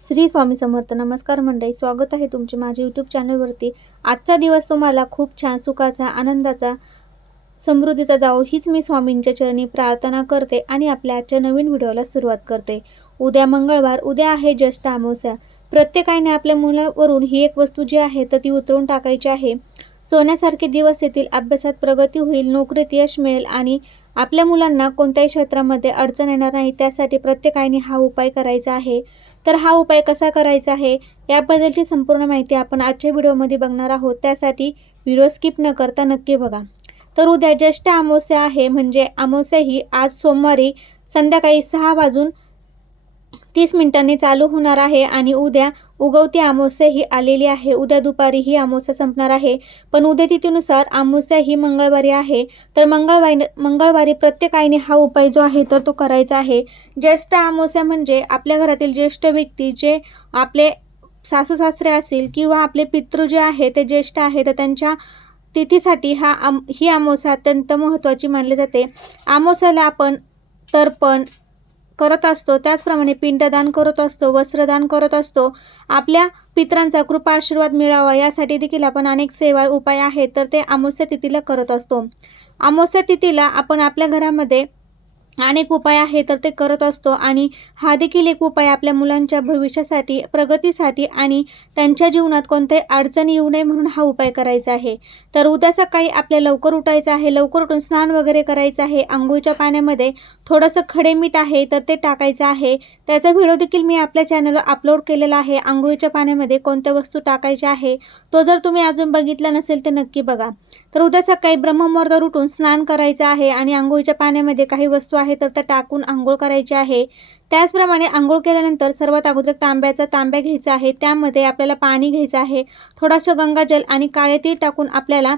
श्री स्वामी समर्थ. नमस्कार मंडळी, स्वागत आहे तुमचे माझ्या यूट्यूब चॅनलवरती. आजचा दिवस तुम्हाला खूप छान, सुखाचा, आनंदाचा, समृद्धीचा जावो हीच मी स्वामींच्या चरणी प्रार्थना करते आणि आपल्या आजच्या नवीन व्हिडिओला सुरुवात करते. उद्या मंगळवार, उद्या आहे ज्येष्ठ अमावस्या. प्रत्येकाने आपल्या मुलावरून ही एक वस्तू जी आहे तर ती उतरवून टाकायची आहे. सोन्यासारखे दिवस येतील, अभ्यासात प्रगती होईल, नोकरीत यश मिळेल आणि आपल्या मुलांना कोणत्याही क्षेत्रामध्ये अडचण येणार नाही. त्यासाठी प्रत्येकाने हा उपाय करायचा आहे. तर हा उपाय कसा करायचा आहे याबद्दलची संपूर्ण माहिती आपण आजच्या व्हिडिओमध्ये बघणार आहोत. त्यासाठी व्हिडिओ स्किप न करता नक्की बघा. तर उद्या ज्येष्ठ अमावस्या आहे, म्हणजे अमावस्या ही आज सोमवारी संध्याकाळी 6:30 चालू होणार आहे आणि उद्या उगवती अमावस्या ही आलेली आहे. उद्या दुपारी ही अमावस्या संपणार आहे. पण उद्या तिथीनुसार अमावस्या ही मंगळवारी आहे. तर मंगळवारी प्रत्येकाने हा उपाय जो आहे तर तो करायचा आहे. ज्येष्ठ अमावस्या म्हणजे आपल्या घरातील ज्येष्ठ व्यक्ती, जे आपले सासू सासरे असतील किंवा आपले पितृ जे आहे ते ज्येष्ठ आहे, तर त्यांच्या तिथीसाठी ही अमावस्या अत्यंत महत्त्वाची मानली जाते. अमावस्याला आपण तर्पण करत असतो, त्याचप्रमाणे पिंडदान करत असतो, वस्त्रदान करत असतो. आपल्या पितरांचा कृपा आशीर्वाद मिळावा यासाठी देखील आपण अनेक सेवा उपाय आहेत तर ते अमावस्या तिथीला करत असतो. अमावस्या तिथीला आपण आपल्या घरामध्ये अनेक उपाय आहे तर ते करत असतो आणि हा देखील एक उपाय आपल्या मुलांच्या भविष्यासाठी, प्रगतीसाठी आणि त्यांच्या जीवनात कोणत्याही अडचणी येऊ नये म्हणून हा उपाय करायचा आहे. तर उद्या सकाळी आपल्या लवकर उठायचं आहे. लवकर उठून स्नान वगैरे करायचं आहे. अंघोळीच्या पाण्यामध्ये थोडंसं खडे मीठ आहे तर ते टाकायचं आहे. त्याचा व्हिडिओ देखील मी आपल्या चॅनलवर अपलोड केलेला आहे. अंघोळीच्या पाण्यामध्ये कोणत्या वस्तू टाकायच्या आहे तो जर तुम्ही अजून बघितला नसेल तर नक्की बघा. तर उद्या सकाळी ब्रह्ममुहूर्तावर उठून स्नान करायचं आहे आणि अंघोळीच्या पाण्यामध्ये काही वस्तू आहे तर त्या टाकून अंघोळ करायची आहे. त्याचप्रमाणे अंघोळ केल्यानंतर सर्वात अगोदर तांब्या घ्यायचा आहे. त्यामध्ये आपल्याला पाणी घ्यायचं आहे, थोडंसं गंगाजल आणि काळे तीळ टाकून आपल्याला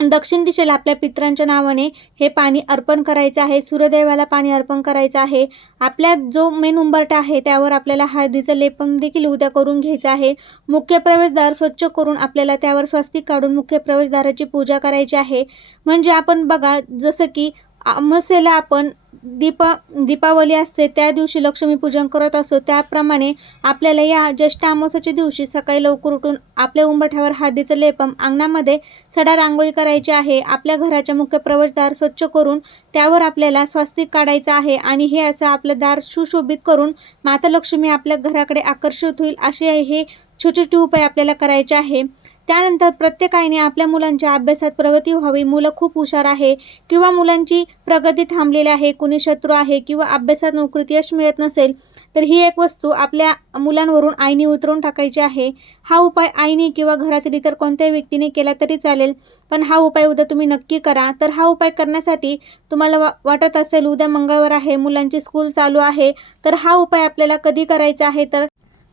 दक्षिण दिशेला आपल्या पितरांच्या नावाने हे पाणी अर्पण करायचं आहे. सूर्यदेवाला पाणी अर्पण करायचं आहे. आपल्या जो मेन उंबरठा आहे त्यावर आपल्याला हळदीचं लेपन देखील उद्या करून घ्यायचं आहे. मुख्य प्रवेशद्वार स्वच्छ करून आपल्याला त्यावर स्वस्तिक काढून मुख्य प्रवेशद्वाराची पूजा करायची आहे. म्हणजे आपण बघा, जसं की अमावस्येला आपण दीपावली असते त्या दिवशी लक्ष्मीपूजन करत असतो, त्याप्रमाणे आपल्याला या ज्येष्ठ अमावस्येच्या दिवशी सकाळी लवकर उठून आपल्या उंबरठ्यावर हळदीचं लेपन, अंगणामध्ये सडा रांगोळी करायची आहे. आपल्या घराच्या मुख्य प्रवेशद्वार स्वच्छ करून त्यावर आपल्याला स्वस्तिक काढायचं आहे आणि हे असं आपलं दार सुशोभित करून माता लक्ष्मी आपल्या घराकडे आकर्षित होईल असे हे छोटे छोटे उपाय आपल्याला करायचे आहे. त्यानंतर प्रत्येकाने आपल्या मुलांच्या अभ्यासात प्रगती व्हावी. मुलं खूप हुशार आहे किंवा मुलांची प्रगती थांबलेली आहे, कुणी शत्रू आहे किंवा अभ्यासात नोकरीत यश मिळत नसेल तर ही एक वस्तू आपल्या मुलांवरून आईने उतरवून टाकायची आहे. हा उपाय आईने किंवा घरातील इतर कोणत्याही व्यक्तीने केला तरी चालेल, पण हा उपाय उद्या तुम्ही नक्की करा. तर हा उपाय करण्यासाठी तुम्हाला वाटत असेल उद्या मंगळवार आहे, मुलांची स्कूल चालू आहे, तर हा उपाय आपल्याला कधी करायचा आहे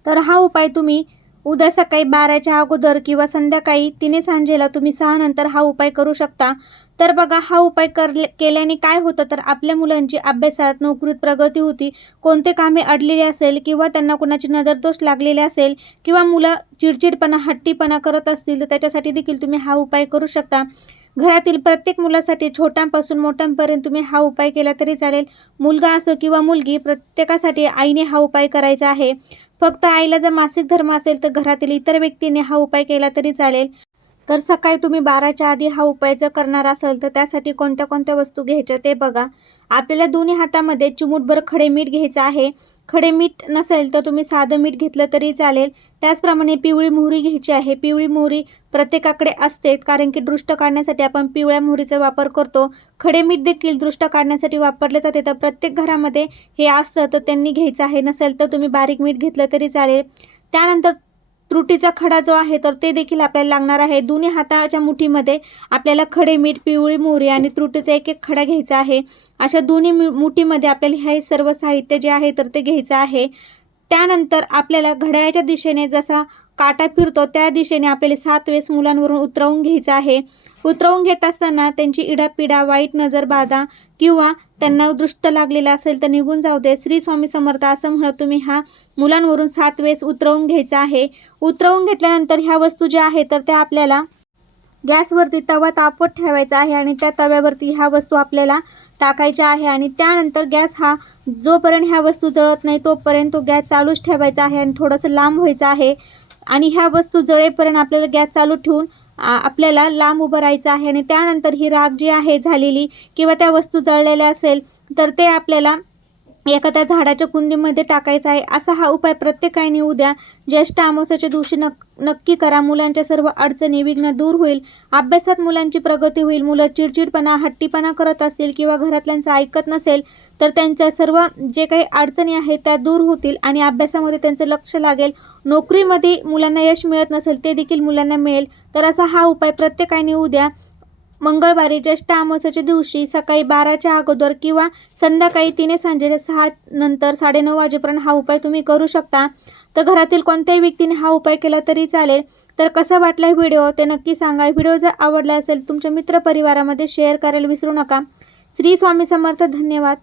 तर हा उपाय तुम्ही उद्या सकाळी 12च्या अगोदर किंवा संध्याकाळी 3 सांजेला तुम्ही 6 नंतर हा उपाय करू शकता. तर बघा, हा उपाय केल्याने काय होतं तर आपल्या मुलांची अभ्यासात, नोकरीत प्रगती होती. कोणते कामे अडलेली असेल किंवा त्यांना कोणाची नजरदोष लागलेले असेल किंवा मुलं चिडचिडपणा, हट्टीपणा करत असतील तर त्याच्यासाठी देखील तुम्ही हा उपाय करू शकता. घरातील प्रत्येक मुलासाठी छोट्यांपासून मोठ्यांपर्यंत तुम्ही हा उपाय केला तरी चालेल. मुलगा असो किंवा मुलगी, प्रत्येकासाठी आईने हा उपाय करायचा आहे. फक्त आईला जर मासिक धर्म असेल तर घरातील इतर व्यक्तीने हा उपाय केला तरी चालेल. तर सकाळी तुम्ही 12च्या आधी हा उपाय जर करणार असाल तर त्यासाठी कोणत्या कोणत्या वस्तू घ्यायच्या ते बघा. आपल्याला दोन्ही हातामध्ये चिमूटभर खडे मीठ घ्यायचं आहे. खडे मीठ नसेल तर तुम्ही साधं मीठ घेतलं तरी चालेल. त्याचप्रमाणे पिवळी मोहरी घ्यायची आहे. पिवळी मोहरी प्रत्येकाकडे असते, कारण की दृष्ट काढण्यासाठी आपण पिवळ्या मोहरीचा वापर करतो. खडे मीठ देखील दृष्ट काढण्यासाठी वापरले जाते, तर प्रत्येक घरामध्ये हे असतं तर त्यांनी घ्यायचं आहे. नसेल तर तुम्ही बारीक मीठ घेतलं तरी चालेल. त्यानंतर त्रुटीचा खडा जो आहे तर ते देखील आपल्याला लागणार आहे. दोन्ही हाताच्या मुठीमध्ये आपल्याला खडे मीठ, पिवळी मोहरी आणि त्रुटीचा एक एक खडा घ्यायचा आहे. अशा दोन्ही मुठीमध्ये आपल्याला हे सर्व साहित्य जे आहे तर ते घ्यायचं आहे. त्यानंतर आपल्याला घड्याळाच्या दिशेने जसा काटा फिरतो त्या दिशेने आपल्याला 7 वेळेस मुलांवरून उतरवून घ्यायचं आहे. उतरवून घेत असताना त्यांची इडापिडा, वाईट नजर बाधा किंवा त्यांना दृष्ट लागलेला असेल तर निघून जाऊ दे, श्री स्वामी समर्थ असं म्हणत तुम्ही हा मुलांवरून 7 वेळेस उतरवून घ्यायचा आहे. उतरवून घेतल्यानंतर ह्या वस्तू ज्या आहेत तर त्या आपल्याला गॅसवरती तवा तापत ठेवायचा आहे आणि त्या तव्यावरती ह्या वस्तू आपल्याला टाकायच्या आहे आणि त्यानंतर गॅस हा जोपर्यंत ह्या वस्तू जळत नाही तोपर्यंत तो गॅस चालूच ठेवायचा आहे आणि थोडंसं लांब व्हायचं आहे आणि ह्या वस्तू जळेपर्यंत आपल्याला गॅस चालू ठेवून आपल्याला लांब उभं राहायचं आहे आणि त्यानंतर ही राख जी आहे झालेली किंवा त्या वस्तू जळलेल्या असेल तर ते आपल्याला एखाद्या झाडाच्या कुंडीमध्ये टाकायचा आहे. असा हा उपाय प्रत्येकाने उद्या ज्येष्ठ अमावस्येच्या दिवशी नक्की करा. मुलांच्या सर्व अडचणी विघ्न दूर होईल. अभ्यासात मुलांची प्रगती होईल. मुलं चिडचिडपणा हट्टीपणा करत असतील किंवा घरातल्यांचं ऐकत नसेल तर त्यांच्या सर्व जे काही अडचणी आहेत त्या दूर होतील आणि अभ्यासामध्ये त्यांचं लक्ष लागेल. नोकरीमध्ये मुलांना यश मिळत नसेल ते देखील मुलांना मिळेल. तर असा हा उपाय प्रत्येकाने उद्या मंगळवारी ज्येष्ठ अमावस्येच्या दिवशी सकाळी 12च्या अगोदर किंवा संध्याकाळी 3 सांजेच्या 6 नंतर 9:30 वाजेपर्यंत हा उपाय तुम्ही करू शकता. तर घरातील कोणत्याही व्यक्तीने हा उपाय केला तरी चालेल. तर कसा वाटला व्हिडिओ ते नक्की सांगा. व्हिडिओ जर आवडला असेल तुमच्या मित्रपरिवारामध्ये शेअर करायला विसरू नका. श्री स्वामी समर्थ. धन्यवाद.